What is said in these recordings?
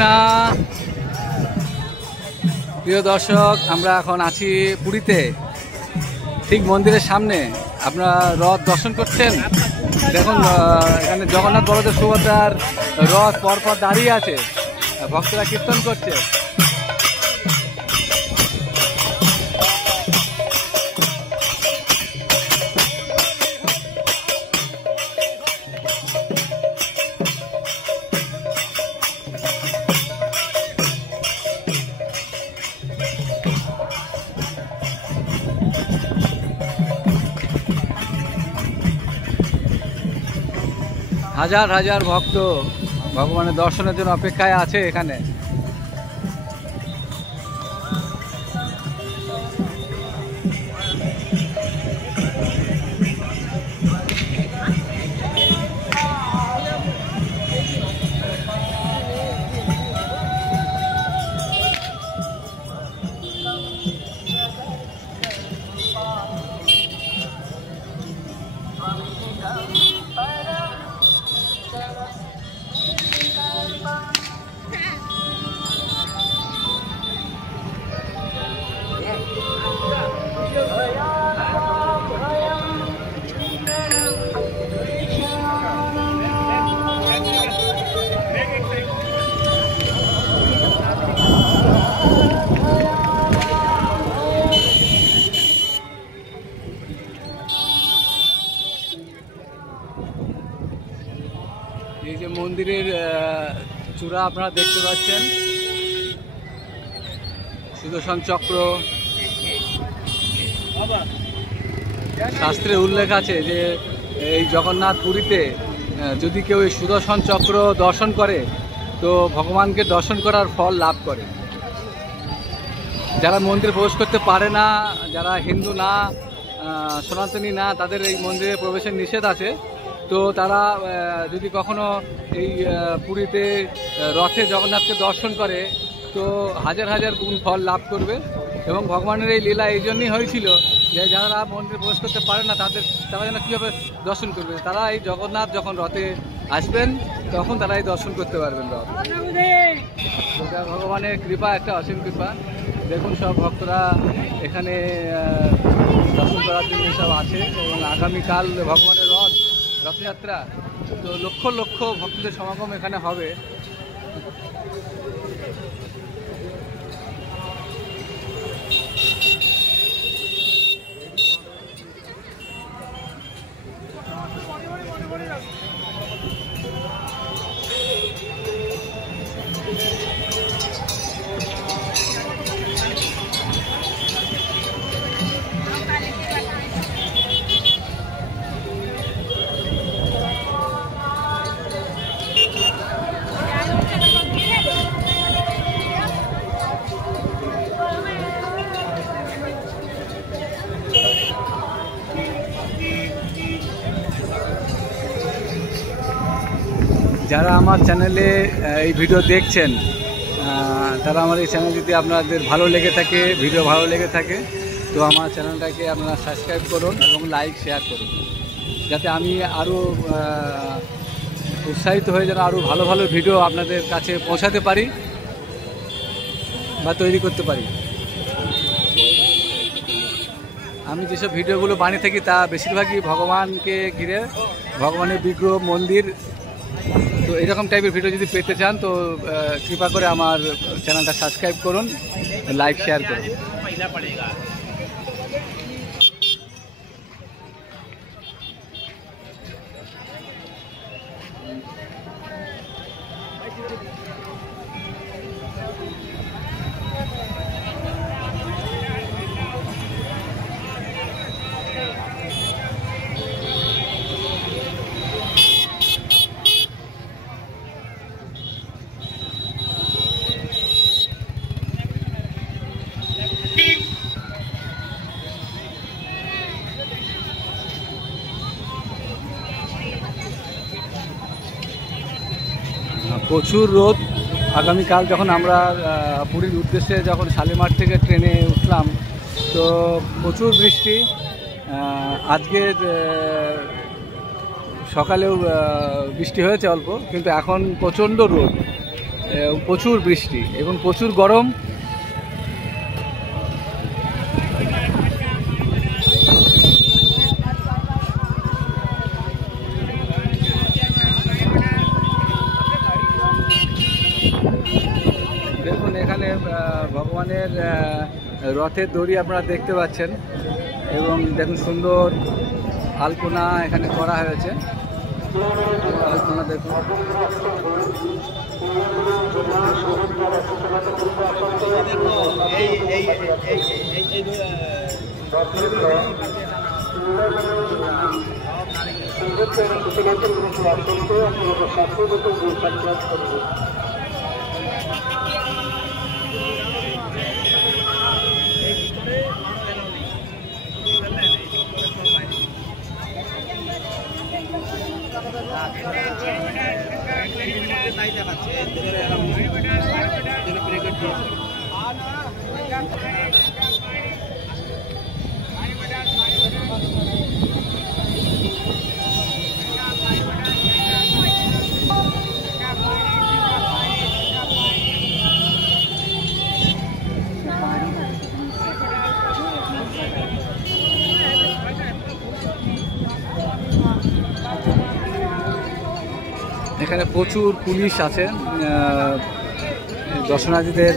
কৃষ্ণা। প্রিয় দর্শক, আমরা এখন আছি পুরীতে, ঠিক মন্দিরের সামনে। আপনারা রথ দর্শন করছেন। দেখুন এখানে জগন্নাথ বলদেব সুভদ্রার রথ পরপর দাঁড়িয়ে আছে, ভক্তরা কীর্তন করছে। হাজার হাজার ভক্ত ভগবানের দর্শনের জন্য অপেক্ষায় আছে এখানে। এই যে মন্দিরের চূড়া আপনারা দেখতে পাচ্ছেন, সুদর্শন চক্র। শাস্ত্রে উল্লেখ আছে যে এই জগন্নাথ পুরীতে যদি কেউ এই সুদর্শন চক্র দর্শন করে তো ভগবানকে দর্শন করার ফল লাভ করে। যারা মন্দিরে প্রবেশ করতে পারে না, যারা হিন্দু না, সনাতনী না, তাদের এই মন্দিরে প্রবেশের নিষেধ আছে। তো তারা যদি কখনো এই পুরীতে রথে জগন্নাথকে দর্শন করে তো হাজার হাজার গুণ ফল লাভ করবে। এবং ভগবানের এই লীলা এই জন্যই হয়েছিল যে যারা মন্দিরে প্রবেশ করতে পারে না তারা যেন কীভাবে দর্শন করবে। তারা এই জগন্নাথ যখন রথে আসবেন তখন তারা এই দর্শন করতে পারবেন রথ। ভগবানের কৃপা, একটা অসীম কৃপা। দেখুন সব ভক্তরা এখানে দর্শন করার জন্য সব আছে। এবং আগামীকাল ভগবানের রথযাত্রা, তো লক্ষ লক্ষ ভক্তদের সমাগম এখানে হবে। যারা আমার চ্যানেলে এই ভিডিও দেখছেন, তারা আমার এই চ্যানেল যদি আপনাদের ভালো লেগে থাকে, ভিডিও ভালো লেগে থাকে, তো আমার চ্যানেলটাকে আপনারা সাবস্ক্রাইব করুন এবং লাইক শেয়ার করুন, যাতে আমি আরও উৎসাহিত হয়ে যেন আরও ভালো ভালো ভিডিও আপনাদের কাছে পৌঁছাতে পারি বা তৈরি করতে পারি। আমি যেসব ভিডিওগুলো বানিয়ে থাকি তা বেশিরভাগই ভগবানকে ঘিরে, ভগবানের বিগ্রহ, মন্দির। তো এরকম টাইপের ভিডিও যদি পেতে চান তো কৃপা করে আমার চ্যানেলটা সাবস্ক্রাইব করুন, লাইক শেয়ার করুন। প্রচুর রোদ। আগামীকাল যখন আমরা পুরীর উদ্দেশ্যে যখন শালিমার থেকে ট্রেনে উঠলাম তো প্রচুর বৃষ্টি। আজকে সকালেও বৃষ্টি হয়েছে অল্প, কিন্তু এখন প্রচণ্ড রোদ। প্রচুর বৃষ্টি এবং প্রচুর গরম। দেখুন এখানে ভগবানের রথের দড়ি আপনারা দেখতে পাচ্ছেন এবং দেখুন সুন্দর আলপনা এখানে করা হয়েছে। আলপনা দেখুন এখানে প্রচুর পুলিশ আছে দর্শনার্থীদের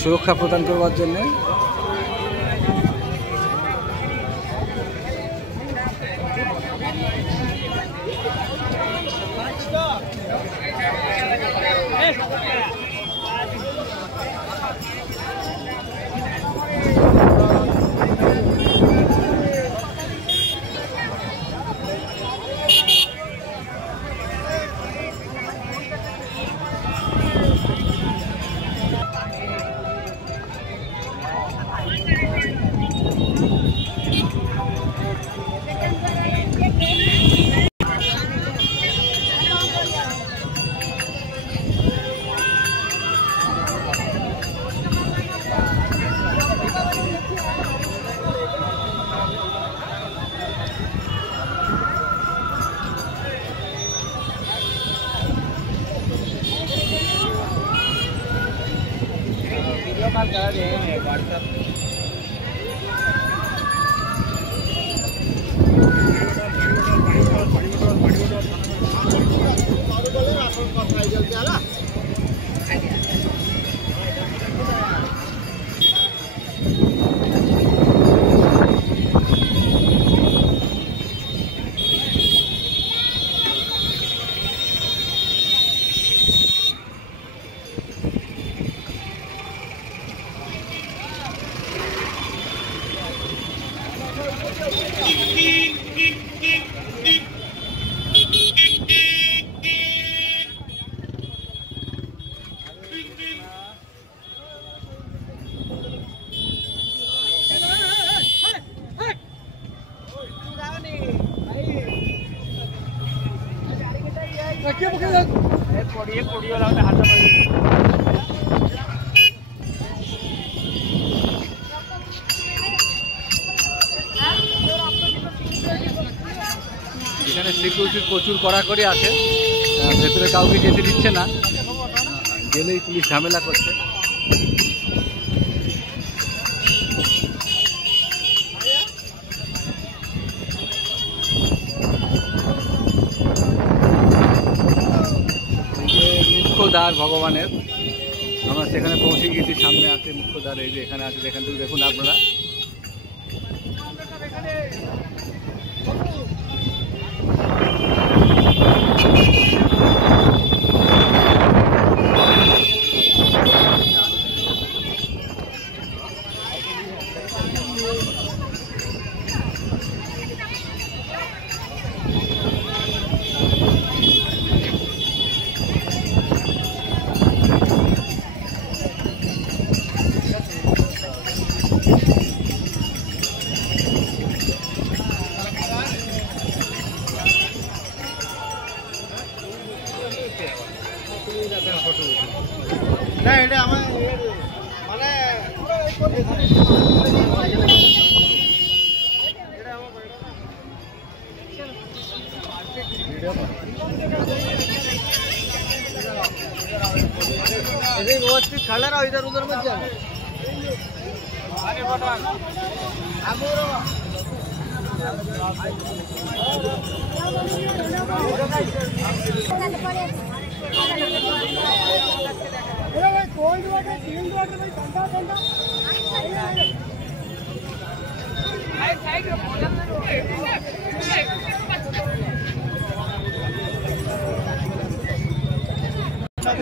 সুরক্ষা প্রদান করবার জন্য। এখানে সিকিউরিটি প্রচুর কড়াকড়ি আছে, ভেতরে কাউকে যেতে দিচ্ছে না, গেলেই পুলিশ ঝামেলা করছে। মুখ্যদ্বার ভগবানের, আমরা সেখানে পৌঁছে গিয়েছি। সামনে আছে মুখ্যদ্বার, এই যে এখানে আছে, এখান থেকে দেখুন আপনারা। না এটা আমার মানে ভিডিও ऐसे ही व्यवस्थित खड़ा रहो, इधर उधर मत जाओ।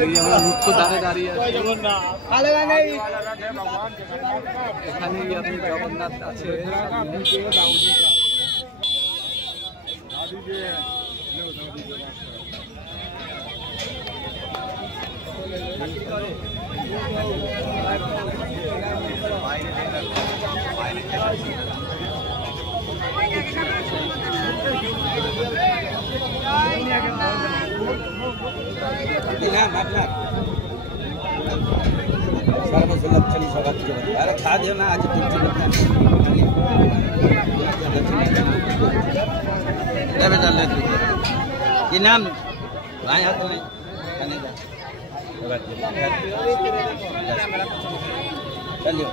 এই আমরা মুখ্য দ্বারে দাঁড়িয়ে আছি। এখানেই আপনি জগন্নাথ আছে। अरे खा दियो ना आज कि नाम भाई हाथ नहीं चलियो